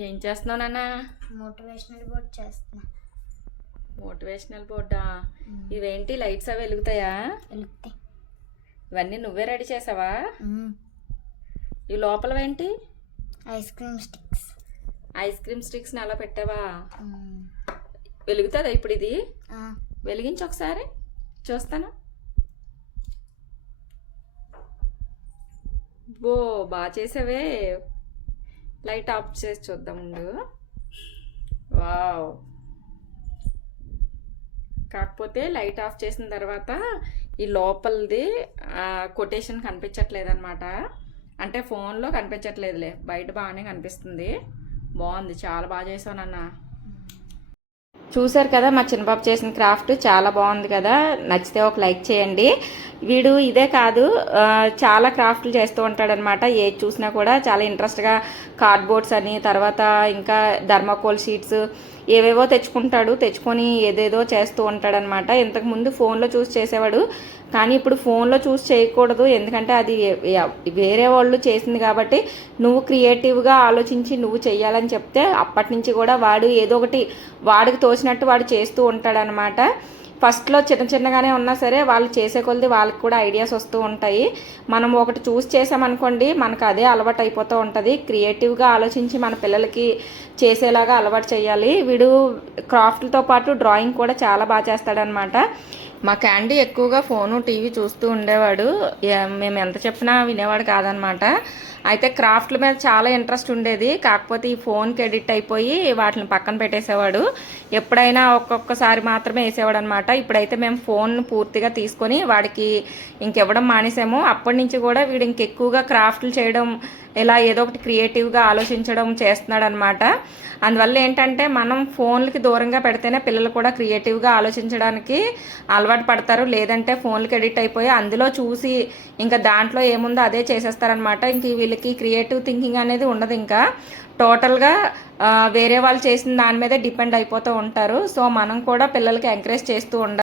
ఏం చేస్తున్నావు నాన్న? మోటివేషనల్ బోర్డ్ చేస్తున్నా. మోటివేషనల్ బోర్డా? ఇవేంటి లైట్స్ అవి వెలుగుతాయా? వెలుగుతాయి. ఇవన్నీ నువ్వే రెడీ చేసావా? ఈ లోపలవేంటి? Ice cream sticks. Ice cream స్టిక్స్ని అలా పెట్టావా? వెలుగుతుందా ఇప్పుడు ఇది? వెలిగించి ఒకసారి చూస్తాను. బో బాగా చేసావే. లైట్ ఆఫ్ చేసి చూద్దాం ముందు. వావ్, కాకపోతే లైట్ ఆఫ్ చేసిన తర్వాత ఈ లోపలిది కొటేషన్ కనిపించట్లేదన్నమాట. అంటే ఫోన్లో కనిపించట్లేదులే, బయట బాగానే కనిపిస్తుంది. బాగుంది, చాలా బాగా చేసావు నాన్న. చూసారు కదా మా చిన్నబాబు చేసిన క్రాఫ్ట్, చాలా బాగుంది కదా. నచ్చితే ఒక లైక్ చేయండి. వీడు ఇదే కాదు చాలా క్రాఫ్ట్లు చేస్తూ ఉంటాడనమాట. ఏది చూసినా కూడా చాలా ఇంట్రెస్ట్గా కార్డ్బోర్డ్స్ అని, తర్వాత ఇంకా థర్మాకోల్ షీట్స్ ఏవేవో తెచ్చుకొని ఏదేదో చేస్తూ ఉంటాడనమాట. ఇంతకుముందు ఫోన్లో చూసి చేసేవాడు, కానీ ఇప్పుడు ఫోన్లో చూసి చేయకూడదు, ఎందుకంటే అది వేరే వాళ్ళు చేసింది కాబట్టి నువ్వు క్రియేటివ్గా ఆలోచించి నువ్వు చెయ్యాలని చెప్తే అప్పటి నుంచి కూడా వాడు ఏదో ఒకటి వాడికి తోచినట్టు వాడు చేస్తూ ఉంటాడనమాట. ఫస్ట్లో చిన్నగానే ఉన్నా సరే వాళ్ళు చేసే కొలది వాళ్ళకి కూడా ఐడియాస్ వస్తూ ఉంటాయి. మనం ఒకటి చూసి చేసామనుకోండి మనకు అదే అలవాటు అయిపోతూ ఉంటుంది. క్రియేటివ్గా ఆలోచించి మన పిల్లలకి చేసేలాగా అలవాటు చేయాలి. వీడు క్రాఫ్ట్లతో పాటు డ్రాయింగ్ కూడా చాలా బాగా చేస్తాడనమాట. మా క్యాండీ ఎక్కువగా ఫోను టీవీ చూస్తూ ఉండేవాడు, మేము ఎంత చెప్పినా వినేవాడు కాదనమాట. అయితే క్రాఫ్ట్ల మీద చాలా ఇంట్రెస్ట్ ఉండేది, కాకపోతే ఈ ఫోన్కి ఎడిక్ట్ అయిపోయి వాటిని పక్కన పెట్టేసేవాడు. ఎప్పుడైనా ఒక్కొక్కసారి మాత్రమే వేసేవాడు అనమాట. ఇప్పుడైతే మేము ఫోన్ పూర్తిగా తీసుకొని వాడికి ఇంకెవ్వడం మానేసాము. అప్పటి నుంచి కూడా వీడు ఇంకెక్కువగా క్రాఫ్ట్లు చేయడం, ఇలా ఏదో ఒకటి క్రియేటివ్గా ఆలోచించడం చేస్తున్నాడు అనమాట. అందువల్ల ఏంటంటే మనం ఫోన్లకి దూరంగా పెడితేనే పిల్లలు కూడా క్రియేటివ్గా ఆలోచించడానికి అలవాటు పడతారు. లేదంటే ఫోన్లకి ఎడిక్ట్ అయిపోయి అందులో చూసి ఇంకా దాంట్లో ఏముందో అదే చేసేస్తారనమాట. ఇంక వీళ్ళకి క్రియేటివ్ థింకింగ్ అనేది ఉండదు. ఇంకా టోటల్గా వేరే వాళ్ళు చేసిన దాని మీదే డిపెండ్ అయిపోతూ ఉంటారు. సో మనం కూడా పిల్లలకి ఎంకరేజ్ చేస్తూ ఉండాలి.